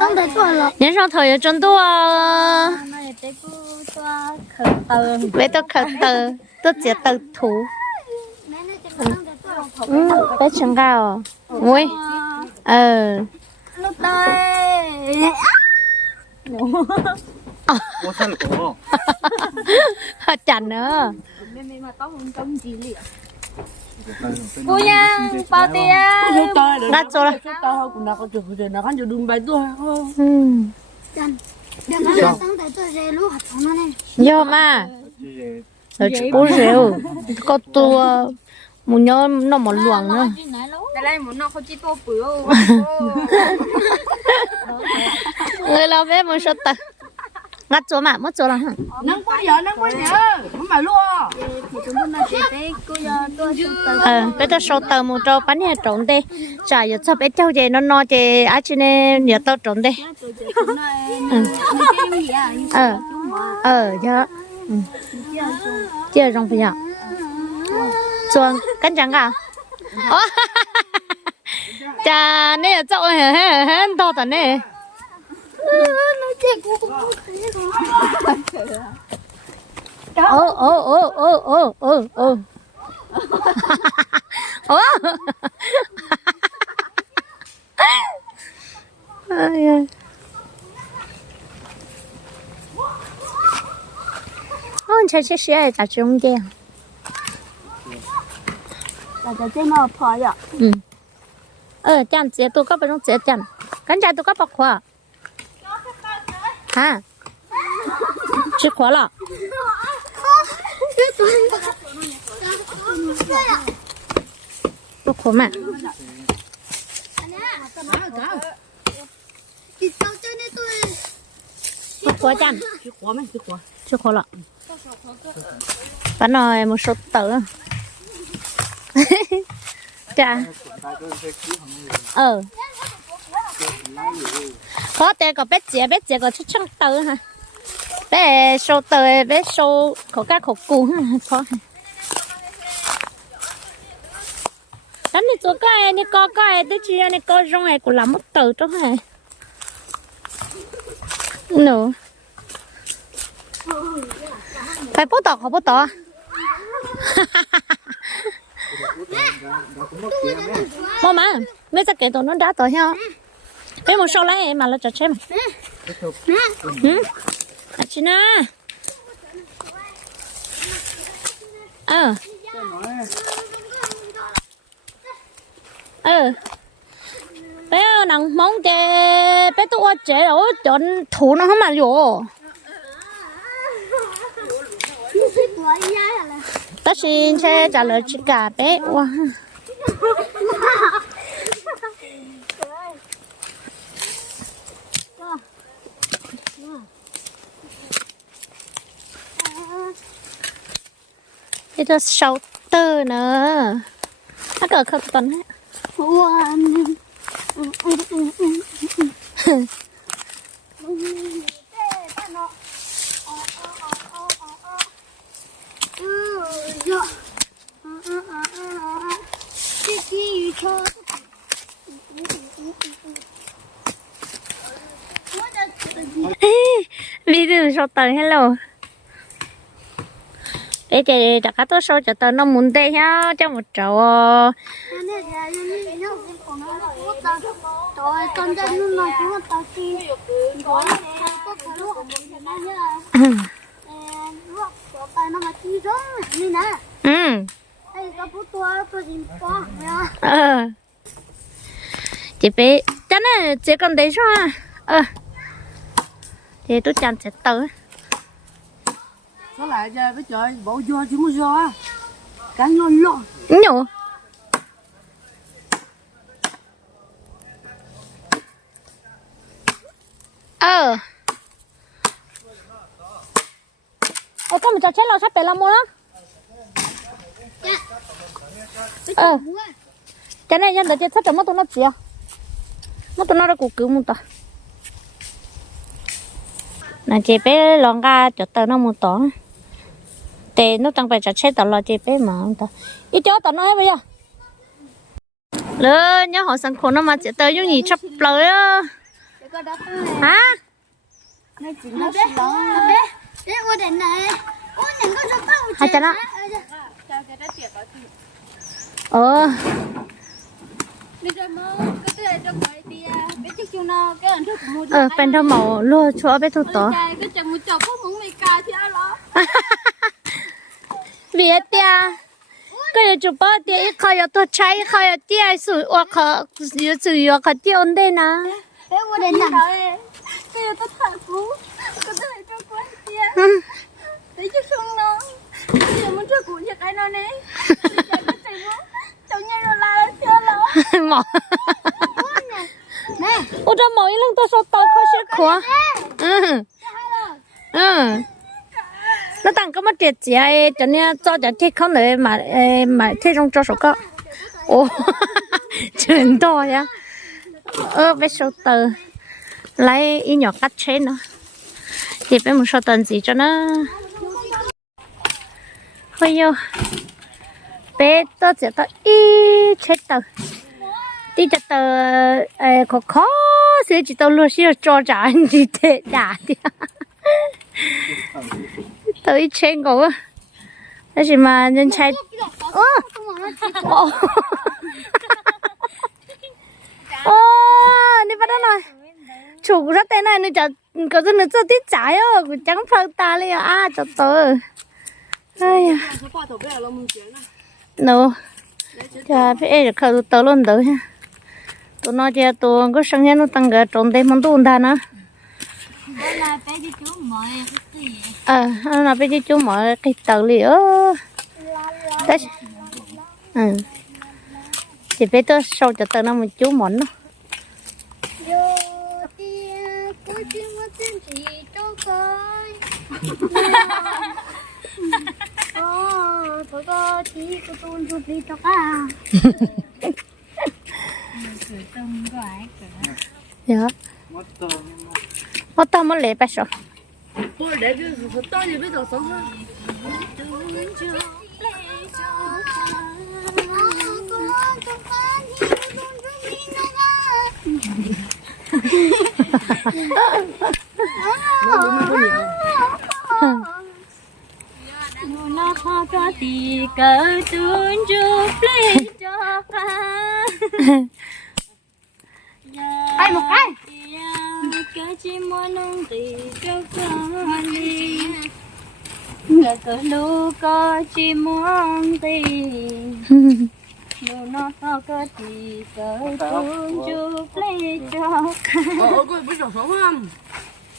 không thấy con lọ nhớ sao thời chân tua. Bé tôi khờ tờ tôi chỉ tờ thủ. Ừ bé chân cao ui ờ. Lúc đây Ủa sao lại cổ không? Chảnh nữa. Mẹ mẹ mà có không công gì liền. กูยังเปาเตียง Tôi tay rồi. Ngắt rồi. Tôi tay thôi cũng đã có chụp rồi nó khăn chụp đun bài tôi. อืม Chân. Đừng có làm sáng tại tôi rè lũ hạt thằng nó này. เยอะมากเราจะกู้เร็วก็ตัวหมูยอหน่อหมอนหลวงเนอะ แต่แรกหมุนนอกเขาจี้ตัวเปื่อย người làm bé muốn sốt tật ngắt chỗ mà mất chỗ là hả nâng quá giờ nâng quá giờ không phải luôn ờ cái tao sâu tờ một trâu bánh nhà trộn đi chả giờ sắp bé trâu về nó no về á trên nên giờ tao trộn đi ờ ờ giờ chưa rong phải nhở chuồng cắn chẳng cả chà nè cháu hả hả hả to thật nè ô ô ô ô ô ô ô ô Ai ơi. Ôi, trời chết xe chả trông kia. Là cái trên nó phở vậy Ừ. Ờ, chẳng chế tôi có bao nhiêu chế chẳng. Cắn chả tôi có bọc khóa. 啊，吃活了。不苦嘛？不活干？吃活没？吃活？吃活了。bạn nói một số tử trà ờ có thể có bé trẻ bé trẻ có chút chân tờ ha. Bé số tờ bé số khổ cá khổ cù ha. Có. Đánh đi chỗ cái này có cái tôi chỉ này có rong này cũng làm mất tờ đó ha. No. Phải bố tỏ không bố tỏ. Mama, mấy cái cái đồ nó đã tỏ heo. Bé một lấy em mà là chặt xem. mà. Ừ. À chị na. Ờ. Ờ. Bé nặng mong chè bé tôi chè ở chọn thủ nó không mà rồi. của ta xin xe trả lời chị cả bé It's a shelter nữa 아까 아까 봤네 우와 Video shot hello để chị đặt cá tốt sâu cho tao nó muốn đây ha cho một chỗ ờ. ừ. Ờ chị bé chắc là chị còn đấy sao à? Ờ. Thì tôi chẳng sẽ tới số lại giờ với trời bộ do chứ mua do cá ngon lo nhủ ờ. Ờ con mình cho chết lo sắp bé làm mua lắm. Ờ. Cái này nhân để chết sắp mất tụi nó gì à mất tụi nó đã cục cứu một tờ nè chị bé lon ga cho tờ nó một tờ tê nó tăng bài chặt chết tao lo chê bé mà ông ta ít chỗ tao nói bây giờ. Lỡ nhớ họ sang khổ nó mà sẽ tới những gì chấp lời á. Hả? Hai chân á. Ờ. Ờ bên đâu màu lúa chỗ bên thu tỏ. giờ chụp bao tia ít khai tôi cháy khai tia sự hoặc khó sự sự hoặc khó tia ổn định na bé ô đèn này cái giờ tôi thở cú cái cái cho quay kia để cho chúng nó bây giờ muốn cho cụ cho cái nó nè? Cháu nhảy rồi la theo nó mỏ nè ủa đó mỗi lần tôi sao tao khó sẽ khó ừ. Ừ nó tăng có mất tiền gì ai cho nên cho cho thích không để mà mà thích trong cho số có ồ chuyện to ya ơ với số tờ lấy ý nhỏ cắt chế nó thì bé một số tờ gì cho nó thôi yo bé tớ chỉ tớ ý chế tờ đi cho tờ ê, khó khó sẽ chỉ tao luôn sẽ cho trả anh đi thế trả đi tới trên cổ thế gì mà nhân trai ơ! ô ô đi bắt đó rồi. Chủ rất tên này nữa cho có gì nữa cho tiết trái á. Chẳng phải ta liền à. Cho tớ. Ai à Nó à. no cha phải được khâu tớ luôn tớ ha. Tụi nó chơi tụi có sang nó tăng cái trộn tên món tụi ta nữa ờ nó bây giờ chú mở cái tờ liệu đấy ừ. Thì bây giờ sau cho tờ nó một chú món nó dạ mất tờ nó tao mới lấy bạch rồi Thôi để cái thật to gì biết được sống ha. nó khó cho tí cỡ tuôn giúp lấy cho cả Bay một cái cái chi muốn nông tì cho con đi. Là cỡ lu có chi muốn tì Lu nó khó có tí cỡ tuôn giúp lấy cho. Ờ, ờ, có biết được sống không?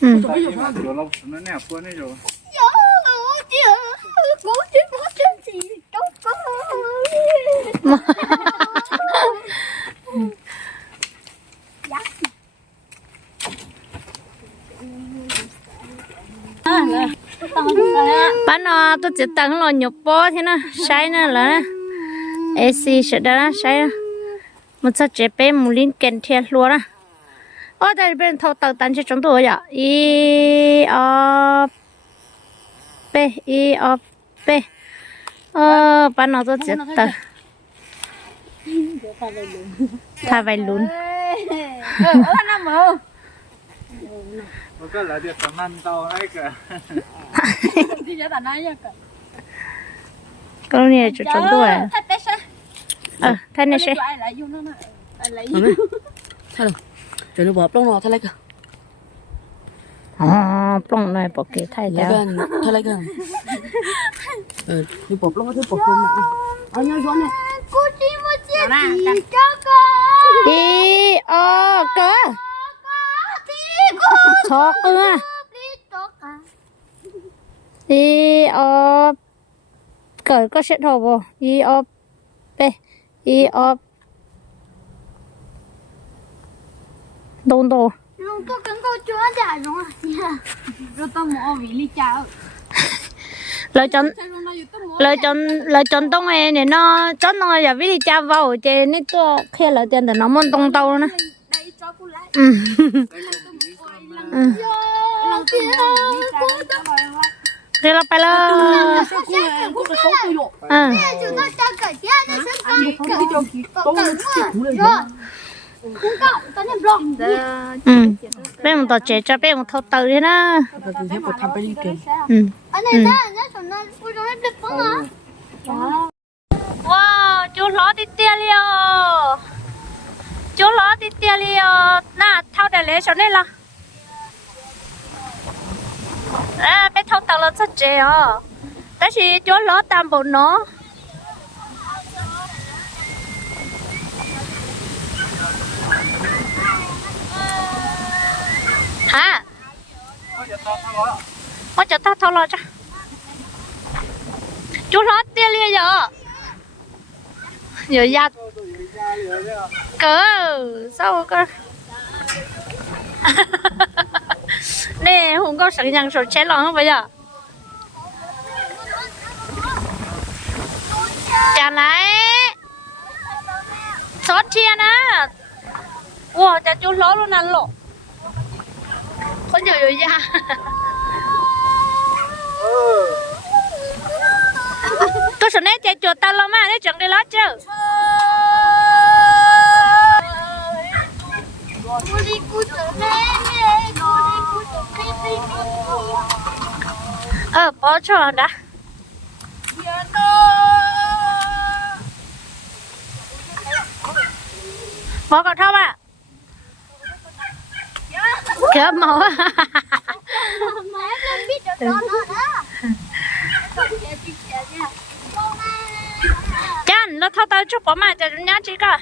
ừ. Vì mà rồi lâu nó nè quên đấy rồi cố chứ có chân gì đâu có bán nó tôi chỉ tặng lo nhục bó thế nó sai nó là AC sẽ đó sai một số chế bé một linh kiện thiệt luôn đó ở đây bên thâu tàu tàn chỉ chúng tôi vậy E o b E o b ờ bán nó tôi chỉ tặng thà vài lún nó có là được tầm ăn tàu đấy cả Đi cho tao nói cho cái này chỉ chúng tôi à Thật bé sao? ờ thế này sẽ Ai lại vô nó nè Ai lại Ờ, mẹ. Thay rồi. Cho nó bọp lông nó thay lấy cái. ờ plong này bỏ cái thay Lấy ra cái thay lấy cái. Ờ, đi bọp lông nó thứ bọp lông nè. Ờ, nhau gió nè. Cô chỉ một chiếc gì cho con y o cơ Thì cho cơ đi o cởi có sẽ thầu vô y o b y o đồn đồ. Lời chọn lời chọn lời chọn tông này này nó chọn nó giờ ví cha vào chế nó có khi lời tiền để nó muốn tông tàu nữa cô lại ừ ừ Lần kia cô thế là phải là Sao cô này, cô cái xấu tôi lộ. ừ Chúng ta cha cởi kia nó sẽ Anh đi không đi cho kịp. Cậu Tôi cởi nó mua cũ lên Rồi ừ bé một tờ trẻ cho bé một thâu tự thế đó Tao tự nhiên phải thăm bên kia. ừ anh này ra nó chọn nó ui nó đẹp quá mà wow chú ló đi tia liêu chú ló đi tia liêu na thâu để lấy chỗ này là à bé thông tàu là sao chè à ta chỉ chỗ ló tam bộ nó. Hả? Ôi, chờ tao tao lo cho. Chú ló tia lia giờ. Giờ ra cỡ sao cơ nè không có sẵn nhận số chết lòng không bây giờ chả này sót chia nè wow chả chú ló luôn nè lộ con nhiều rồi ya 哦。tôi sợ nè chạy chuột tao lo mà nè chẳng đi lót chứ ờ bỏ cho đã bỏ cậu thâu à kìa màu á mà em không biết được con nó đó còn chị chị chị nha Chan, nó thâu tao chút bỏ mà cho nhá chị cơ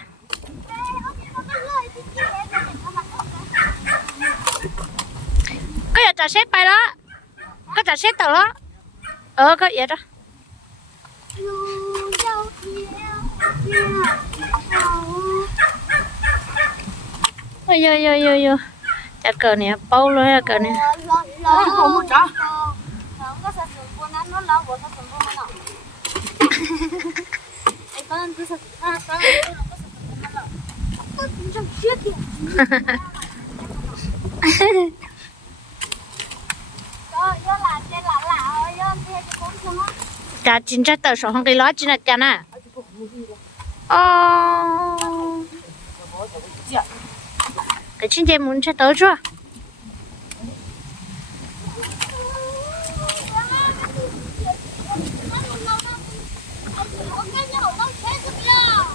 có giờ trả xếp bài đó ờ có vậy đó. Ôi yo yo yo yo chả cờ nè bao luôn á cờ nè. không Đó, là trên là lạ rồi, vô kia thì cũng không cha chả chính chắc tao sống không à? ờ. cái lót chính là cha nè cái chuyện gì muốn chơi tới chưa?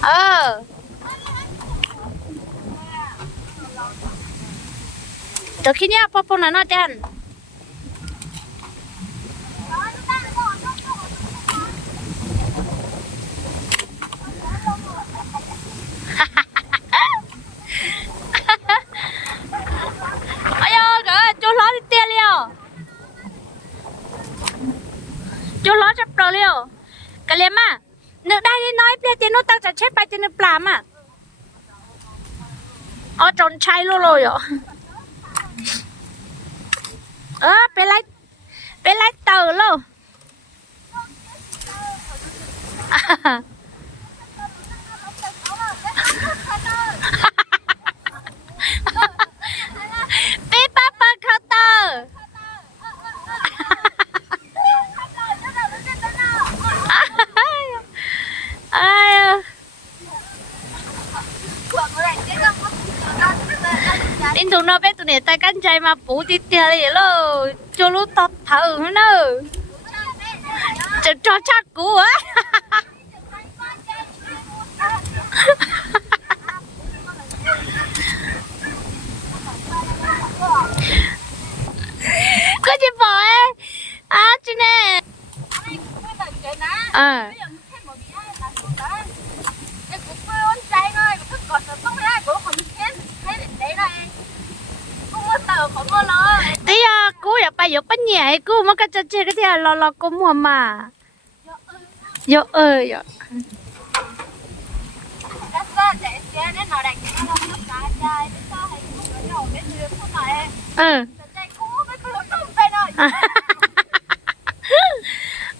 Ờ. Từ khi nhá, Popo nó nó đen. ในปลามอะอ๋อจนใช้โลโลเหรอเออเป็นไรเป็นไรเตอร์โล tay cánh chay mà bù đi tia gì lo cho lúc tao thở nữa cho cho chắc cũ á có chị bỏ ấy à chị nè à tí à cú ya bay yo bánh nhẹ cú mà cái chơi cái gì lo lo cú mua mà yo ơi yo ừ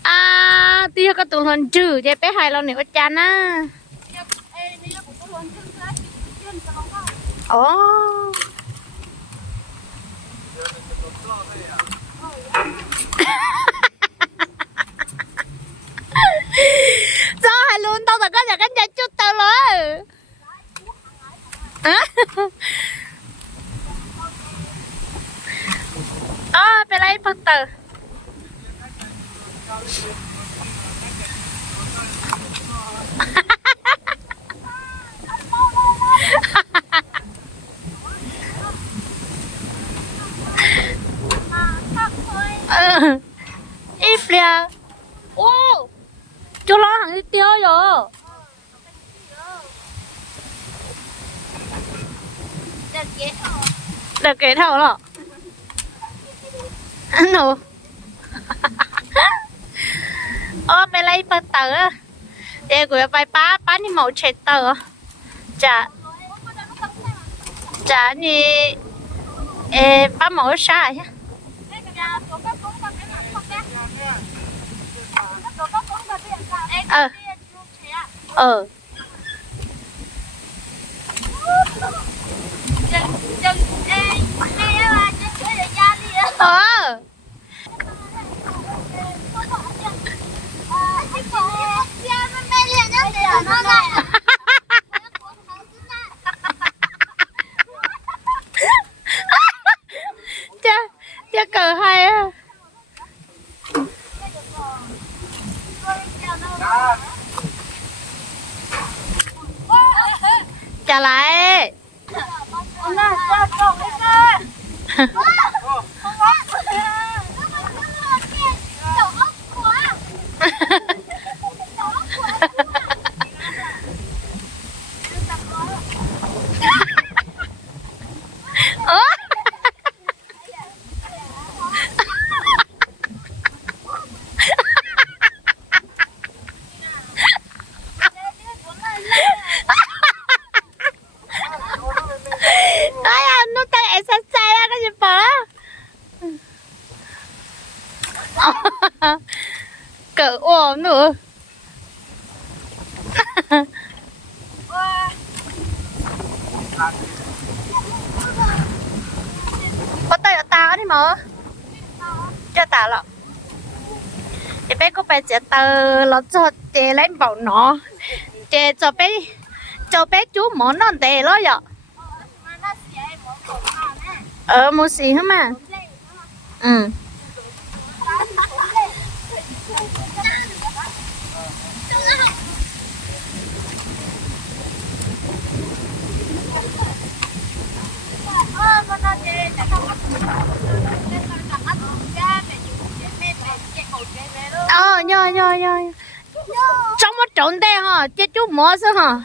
à tí có tụi hồn trừ để bé hai lo này có chán á ồ sao hai อ๋อเป็นไรปักเตอร์เอออีเปลี่ยโอ้จุลองหางเดียวอยู่ được kế thầu rồi anh nụ ô mày lấy bơ tờ để của bài bá bá đi màu chết tờ. Chả chả như ê bá màu sai nhá ờ. Ờ จะจะเกิดใครอะจะอันนั้นก็ตกไม่ได้ Cỡ ổn nữa. Có tay ở tao đi mà. Cho tao lọ. Thì bé có bé sẽ tờ nó cho trẻ lên bảo nó. Trẻ cho bé cho bé chú món non tệ đó vậy. Ờ, một xí hả mà. Ừ. Ờ, nhờ, nhờ, nhờ. Trong một trộn đây hả? Chết chú mỏ sao hả?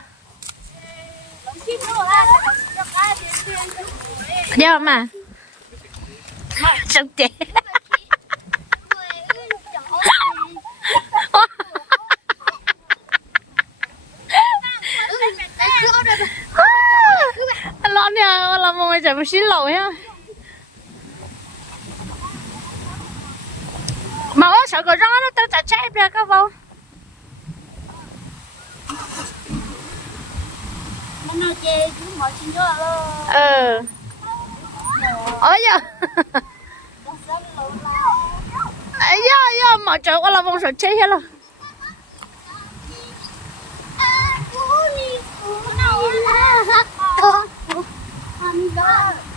Dạ mà. Trong trẻ. Lo nè, là mọi người chạy xin lỗi ha. Mà ơi, sợ có rong nó tao chả chạy ra các vô. Ừ. Ôi giờ. Ấy da, da, mà trời qua là vòng sợ chết hết rồi. Hãy subscribe